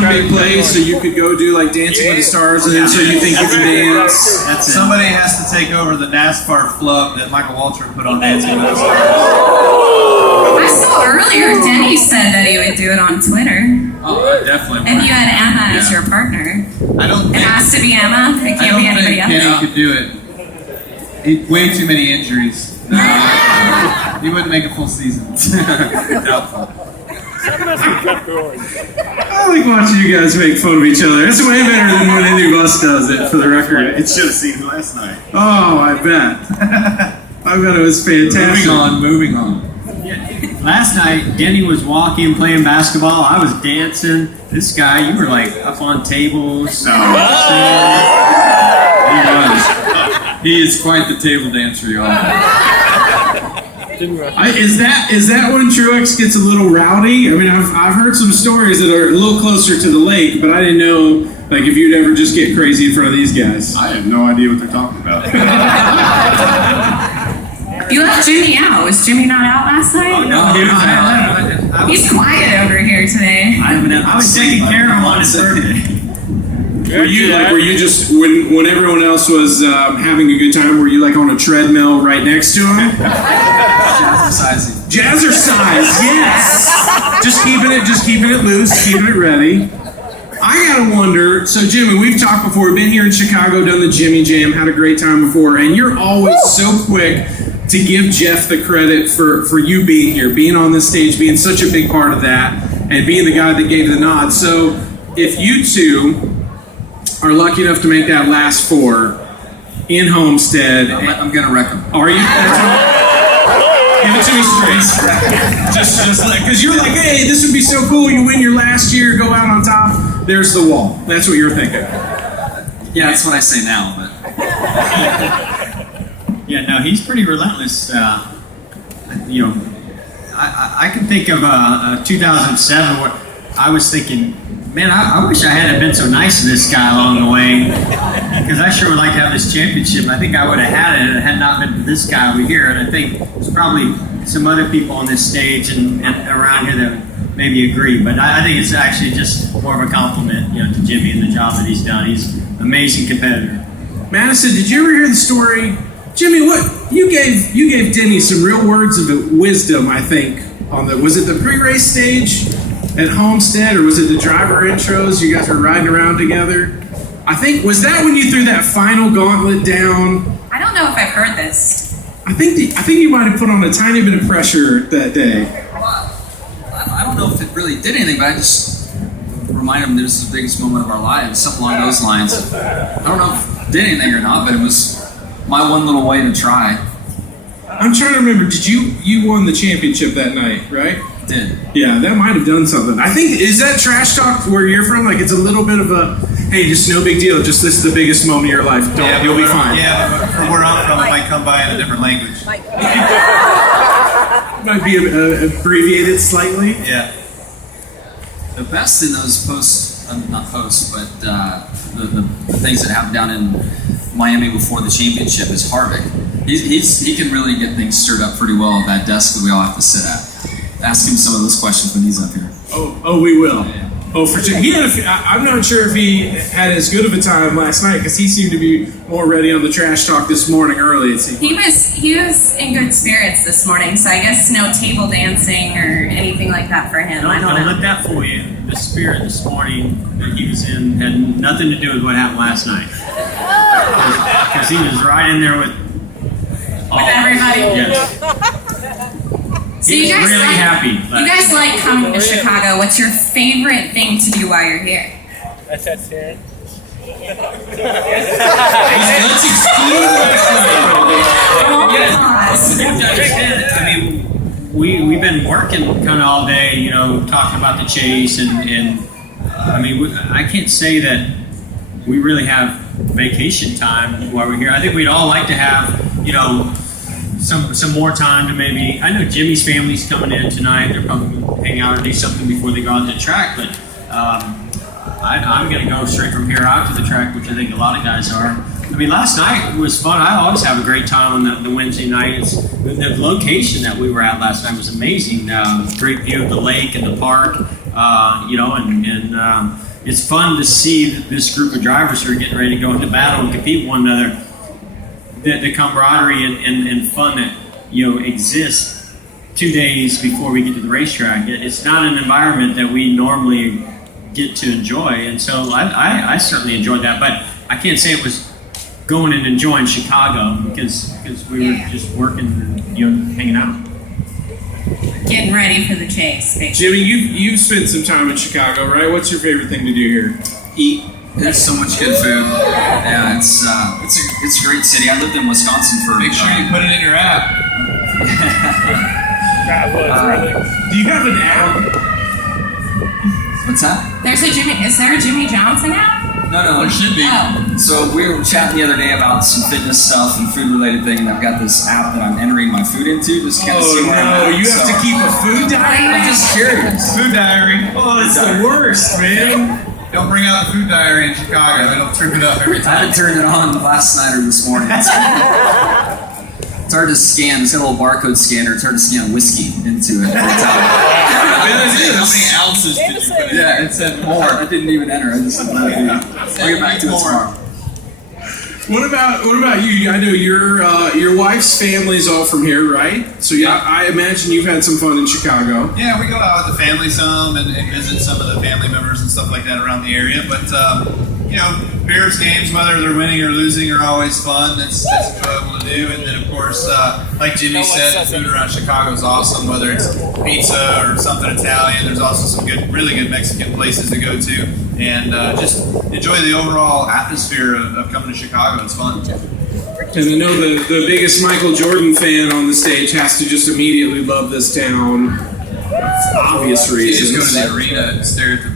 one big place so you could go do like Dancing with the Stars, and then so you think you can dance. Somebody has to take over the NASCAR flub that Michael Waltrip put on Dancing with the Stars. I saw earlier Denny said that he would do it on Twitter. Oh, I definitely would. And you had Emma as your partner. I don't It think, has to be Emma. It I can't don't be anybody think else. Kenny could do it. Way too many injuries. He wouldn't make a full season. Doubtful. I like watching you guys make fun of each other. It's way better than when any of us does it, for the record. It should have seen last night. Oh, I bet. I bet it was fantastic. Moving on. Last night, Denny was walking, playing basketball. I was dancing. This guy, you were like up on tables. He is quite the table dancer, y'all. Is that when Truex gets a little rowdy? I mean, I've heard some stories that are a little closer to the lake, but I didn't know like if you'd ever just get crazy in front of these guys. I have no idea what they're talking about. You left Jimmy out. Was Jimmy not out last night? No, He's quiet over here today. I was taking care of him on his birthday. Were you just when everyone else was having a good time? Were you like on a treadmill right next to him? Jazzercise, yes. Just keeping it loose, keeping it ready. I gotta wonder. So Jimmy, we've talked before. We've been here in Chicago, done the Jimmy Jam, had a great time before, and you're always so quick to give Jeff the credit for you being here, being on this stage, being such a big part of that, and being the guy that gave the nod. So if you two are lucky enough to make that last four in Homestead, I'm gonna wreck him. are you? Give it to me straight. just like, because you're like, hey, this would be so cool. You win your last year, go out on top. There's the wall. That's what you're thinking. Yeah, that's what I say now, but Yeah, no, he's pretty relentless. You know, I can think of 2007 where I was thinking, man, I wish I hadn't been so nice to this guy along the way, because I sure would like to have this championship. I think I would have had it if it had not been for this guy over here. And I think there's probably some other people on this stage and around here that maybe agree. But I think it's actually just more of a compliment, you know, to Jimmy and the job that he's done. He's an amazing competitor. Madison, did you ever hear the story? Jimmy, what you gave Denny some real words of wisdom, I think, on was it the pre-race stage at Homestead, or was it the driver intros? You guys were riding around together. I think, was that when you threw that final gauntlet down? I don't know if I've heard this. I think you might have put on a tiny bit of pressure that day. I don't know if it really did anything, but I just remind him this is the biggest moment of our lives, something along those lines. I don't know if it did anything or not, but it was my one little way to try. I'm trying to remember, did you won the championship that night, right? Did. Yeah, that might have done something. I think, is that trash talk where you're from? Like, it's a little bit of a, hey, just no big deal. Just this is the biggest moment of your life. You'll be fine. Yeah, but from where I'm from, it might come by in a different language. Might be abbreviated slightly. Yeah. The best in those not posts, but the things that happen down in Miami before the championship is Harvick. He can really get things stirred up pretty well at that desk that we all have to sit at. Ask him some of those questions when he's up here. Oh, we will. Yeah. Oh, for sure. I'm not sure if he had as good of a time last night because he seemed to be more ready on the trash talk this morning early. It seemed. He was in good spirits this morning, so I guess no table dancing or anything like that for him. I don't know. Let that fool you. The spirit this morning that he was in had nothing to do with what happened last night. Because he was right in there with everybody. Yes. So He you was guys really happy. You guys like coming to Chicago. What's your favorite thing to do while you're here? Let's explain I mean, we've been working kind of all day, you know, talking about the chase, and I mean, I can't say that we really have vacation time while we're here. I think we'd all like to have, you know, some more time to maybe. I know Jimmy's family's coming in tonight. They're probably going to hang out or do something before they go out to the track. But I'm going to go straight from here out to the track, which I think a lot of guys are. I mean, last night was fun. I always have a great time on the Wednesday night. The location that we were at last night was amazing. Great view of the lake and the park. and it's fun to see this group of drivers who are getting ready to go into battle and compete with one another. The camaraderie and fun that exists 2 days before we get to the racetrack. It's not an environment that we normally get to enjoy, and so I certainly enjoyed that. But I can't say it was going and enjoying Chicago because we were just working and hanging out. Getting ready for the chase. Basically. Jimmy, you've spent some time in Chicago, right? What's your favorite thing to do here? Eat. There's so much good food. Yeah, it's a great city. I lived in Wisconsin for. Make sure you put it in your app. Do you have an app? What's that? Is there a Jimmy Johnson app? No, There should be. Oh. So we were chatting the other day about some fitness stuff and food related thing, and I've got this app that I'm entering my food into. Just kind of see where I'm at. You have to keep a food diary? I'm just curious. Food diary. Oh, it's the worst, man. Don't bring out the food diary in Chicago. It'll trip it up every I time. haven't turned it on last night or this morning. It's hard to scan. It's got a little barcode scanner. It's hard to scan whiskey into it. How many ounces did you put in? Yeah, it said more. I didn't even enter. I just I'll get back to it tomorrow. What about you? I know your wife's family's all from here, right? So yeah, I imagine you've had some fun in Chicago. Yeah, we go out with the family some and visit some of the family members and stuff like that around the area. But Bears games, whether they're winning or losing, are always fun. That's enjoyable to do. And then of course, like Jimmy said, the food around Chicago is awesome. Whether it's pizza or something Italian, there's also some really good Mexican places to go to, and just enjoy the overall atmosphere of coming to Chicago. It's fun. And I know the biggest Michael Jordan fan on the stage has to just immediately love this town. For obvious You reasons. just go to the arena and stare at the